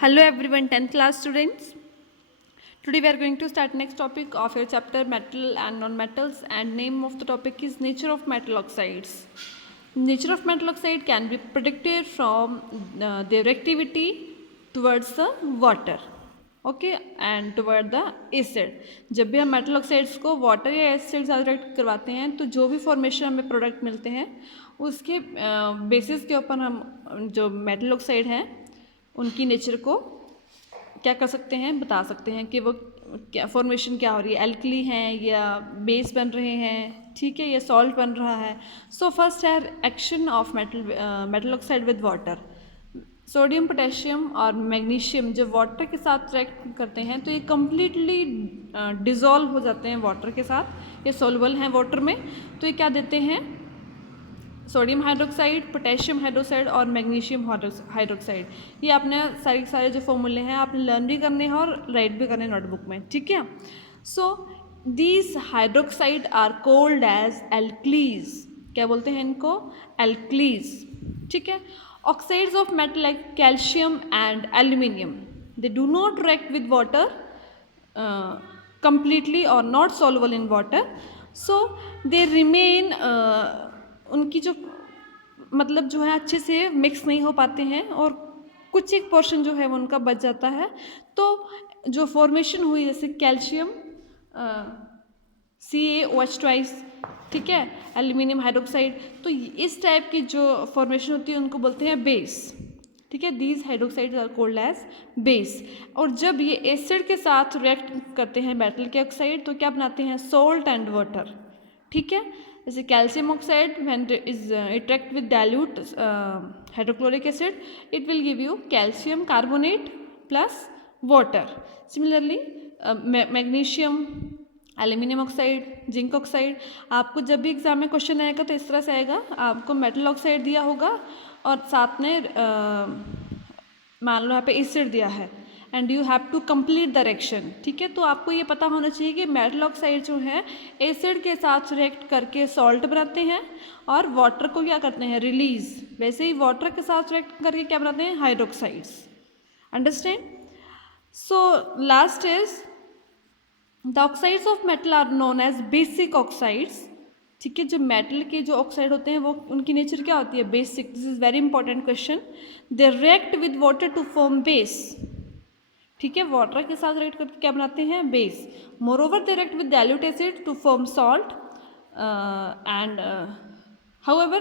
Hello everyone, 10th class students. Today we are going to start next topic of your chapter metal and non-metals, and name of the topic is nature of metal oxides. Nature of metal oxide can be predicted from their reactivity towards the water, okay and toward the acid. जब भी हम metal oxides को water या acid से react करवाते हैं तो जो भी फॉर्मेशन हमें प्रोडक्ट मिलते हैं उसके बेसिस के ऊपर हम जो मेटल ऑक्साइड हैं उनकी नेचर को क्या कर सकते हैं, बता सकते हैं कि वो क्या फॉर्मेशन क्या हो रही है, एल्कली हैं या बेस बन रहे हैं, ठीक है, या सॉल्ट बन रहा है. सो फर्स्ट है action of metal oxide with water. Sodium, potassium और मैग्नीशियम जब वाटर के साथ रिएक्ट करते हैं तो ये कम्प्लीटली डिज़ोल्व हो जाते हैं वाटर के साथ, ये सोलबल हैं वाटर में. तो ये क्या देते हैं, सोडियम हाइड्रोक्साइड, पोटेशियम हाइड्रोक्साइड और मैग्नीशियम हाइड्रोक्साइड. ये आपने सारे जो फॉर्मूले हैं आपने लर्न भी करने हैं और राइट भी करने हैं नोटबुक में, ठीक है. So these hydroxide are called as alkalis. क्या बोलते हैं इनको, एल्कलीज, ठीक है. Oxides of metal like calcium and aluminium, they do not react with water completely or not soluble in water, so they remain उनकी जो मतलब जो है अच्छे से मिक्स नहीं हो पाते हैं और कुछ एक पोर्शन जो है वो उनका बच जाता है. तो जो फॉर्मेशन हुई जैसे कैल्शियम CaOH ट्वाइस, ठीक है, एल्यूमिनियम हाइड्रोक्साइड, तो इस टाइप की जो फॉर्मेशन होती है उनको बोलते हैं बेस, ठीक है. These hydroxides are called as base. और जब ये एसिड के साथ रिएक्ट करते हैं मेटल के ऑक्साइड तो क्या बनाते हैं, सॉल्ट एंड वाटर, ठीक है. जैसे calcium oxide when is it react with dilute hydrochloric acid it will give you calcium carbonate plus water. Similarly magnesium, aluminium oxide, zinc oxide, आपको जब भी एग्जाम में क्वेश्चन आएगा तो इस तरह से आएगा, आपको मेटल ऑक्साइड दिया होगा और साथ में मान लो यहाँ पे एसिड दिया है and you have to complete the reaction, ठीक है. तो आपको ये पता होना चाहिए कि मेटल ऑक्साइड जो है एसिड के साथ रिएक्ट करके सॉल्ट बनाते हैं और वाटर को क्या करते हैं, रिलीज. वैसे ही वाटर के साथ रिएक्ट करके क्या बनाते हैं, hydroxides. Understand. So last is the oxides of metal are known as basic oxides, ठीक है. जो मेटल के जो ऑक्साइड होते हैं वो उनकी नेचर क्या होती है, basic. This is very important question. They react with water to form base, ठीक है. वाटर के साथ रिएक्ट करके क्या बनाते हैं, base. Moreover they react with dilute acid to form salt and however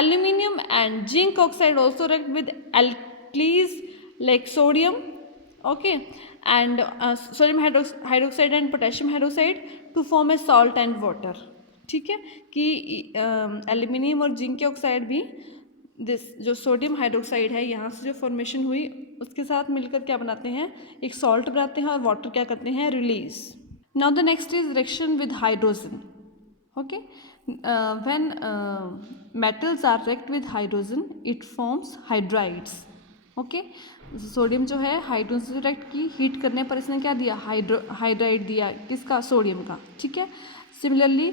aluminium and zinc oxide also react with alkalis like sodium, okay, and sodium hydroxide and potassium hydroxide to form a salt and water, ठीक है. कि aluminium और zinc के oxide भी this जो sodium hydroxide है यहाँ से जो फॉर्मेशन हुई उसके साथ मिलकर क्या बनाते हैं, एक सॉल्ट बनाते हैं और वाटर क्या करते हैं, release. Now the next is reaction with hydrogen, okay. when metals are react with hydrogen it forms hydrides, okay. Sodium जो है हाइड्रोजन से रिएक्ट की, हीट करने पर इसने क्या दिया, हाइड्राइड दिया, किसका, सोडियम का, ठीक है. Similarly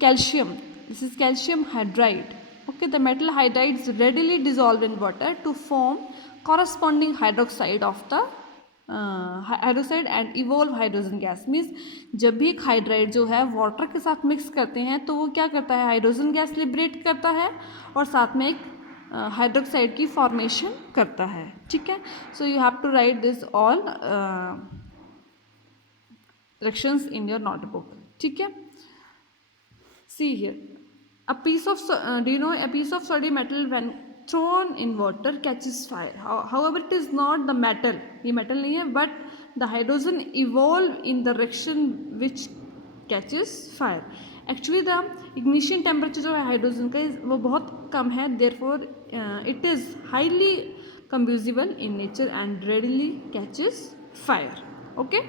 calcium, this is calcium hydride, okay. The metal hydrides readily dissolve in water to form corresponding hydroxide of the hydroxide and evolve hydrogen gas. Means जब भी एक हाइड्राइड जो है वाटर के साथ मिक्स करते हैं तो वो क्या करता है, हाइड्रोजन गैस लिबरेट करता है और साथ में एक हाइड्रोक्साइड की फॉर्मेशन करता है, ठीक है. So you have to write this all reactions in your notebook, ठीक है. See here a piece of do you know a piece of sodium metal when thrown in water catches fire. However it is not the metal, ये metal नहीं है, but the hydrogen evolve in the reaction which catches fire. Actually the ignition temperature जो है hydrogen का वो बहुत कम है, therefore it is highly combustible in nature and readily catches fire, okay.